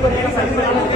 Gracias.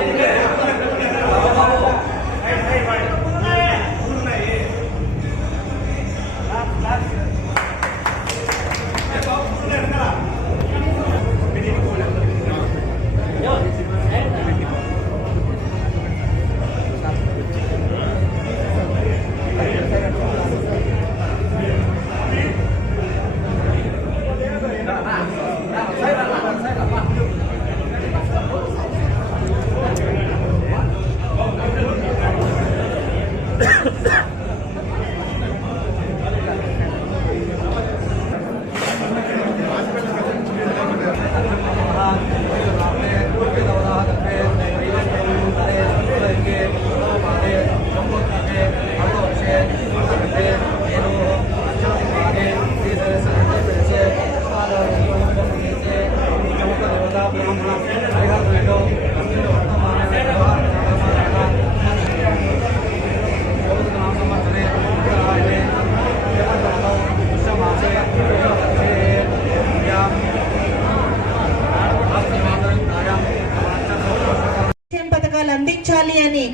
అందించాలి అని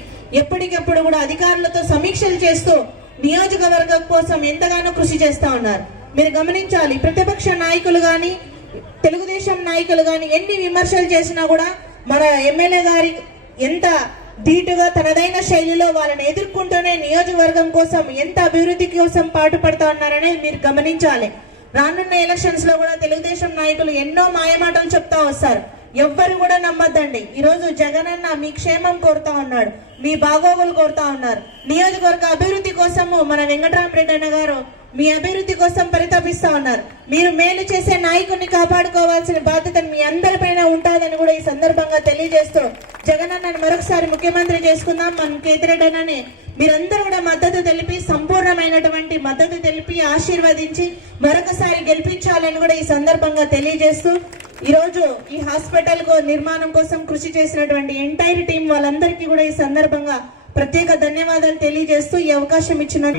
ఎప్పటికప్పుడు కూడా అధికారులతో సమీక్షలు చేస్తూ నియోజకవర్గం కోసం ఎంతగానో కృషి చేస్తూ ఉన్నారు. మీరు గమనించాలి ప్రతిపక్ష నాయకులు కానీ తెలుగుదేశం నాయకులు కానీ ఎన్ని విమర్శలు చేసినా కూడా మన ఎమ్మెల్యే గారి ఎంత ధీటుగా తనదైన శైలిలో వాళ్ళని ఎదుర్కొంటూనే నియోజకవర్గం కోసం ఎంత అభివృద్ధి కోసం పాటుపడతా ఉన్నారనేది మీరు గమనించాలి. రానున్న ఎలక్షన్స్లో కూడా తెలుగుదేశం నాయకులు ఎన్నో మాయమాటలు చెప్తా వస్తారు. ఎవ్వరు కూడా నమ్మద్దండి. ఈరోజు జగన్ జగనన్న మీ క్షేమం కోరుతా ఉన్నాడు మీ బాగోగులు కోరుతా ఉన్నారు. నియోజకవర్గ అభివృద్ధి కోసము మన వెంకటరామరెడ్డి అన్న గారు మీ అభివృద్ధి కోసం పరితపిస్తా ఉన్నారు. మీరు మేలు చేసే నాయకుడిని కాపాడుకోవాల్సిన బాధ్యత మీ అందరిపైన ఉంటుందని కూడా ఈ సందర్భంగా తెలియజేస్తూ జగన్ అన్నని మరొకసారి ముఖ్యమంత్రి చేసుకుందాం. మనం కేతిరెడ్డి అన్నని మీరందరూ కూడా మద్దతు తెలిపి సంపూర్ణమైనటువంటి మద్దతు తెలిపి ఆశీర్వదించి మరొకసారి గెలిపించాలని కూడా ఈ సందర్భంగా తెలియజేస్తూ ఈ రోజు ఈ హాస్పిటల్కు నిర్మాణం కోసం కృషి చేసినటువంటి ఎంటైర్ టీం వాళ్ళందరికీ కూడా ఈ సందర్భంగా ప్రత్యేక ధన్యవాదాలు తెలియజేస్తూ ఈ అవకాశం ఇచ్చిన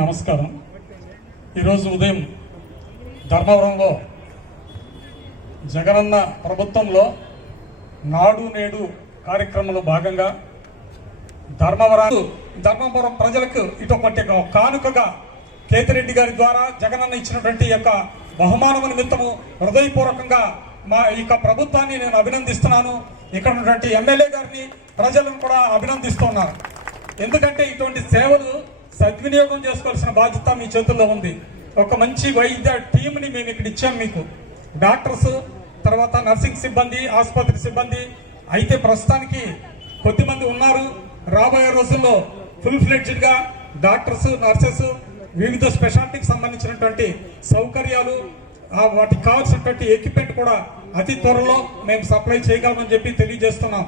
నమస్కారం. ఈరోజు ఉదయం ధర్మవరంలో జగనన్న ప్రభుత్వంలో నాడు నేడు కార్యక్రమంలో భాగంగా ధర్మవరం ధర్మవరం ప్రజలకు ఇటువంటి ఒక కానుకగా కేతిరెడ్డి గారి ద్వారా జగనన్న ఇచ్చినటువంటి యొక్క బహుమానము నిమిత్తము హృదయపూర్వకంగా మా ఈ యొక్క ప్రభుత్వాన్ని నేను అభినందిస్తున్నాను. ఇక్కడ ఉన్నటువంటి ఎమ్మెల్యే గారిని ప్రజలను కూడా అభినందిస్తున్నాను ఎందుకంటే ఇటువంటి సేవలు సద్వినియోగం చేసుకోవాల్సిన బాధ్యత మీ చేతుల్లో ఉంది. ఒక మంచి వైద్య టీంని మేము ఇక్కడ ఇచ్చాం మీకు. డాక్టర్స్ తర్వాత నర్సింగ్ సిబ్బంది ఆసుపత్రి సిబ్బంది అయితే ప్రస్తుతానికి కొద్దిమంది ఉన్నారు. రాబోయే రోజుల్లో ఫుల్ ఫ్లెడ్జ్డ్గా డాక్టర్స్ నర్సెస్ వివిధ స్పెషాలిటీకి సంబంధించినటువంటి సౌకర్యాలు వాటికి కావాల్సినటువంటి ఎక్విప్మెంట్ కూడా అతి త్వరలో మేము సప్లై చేయగలమని చెప్పి తెలియజేస్తున్నాం.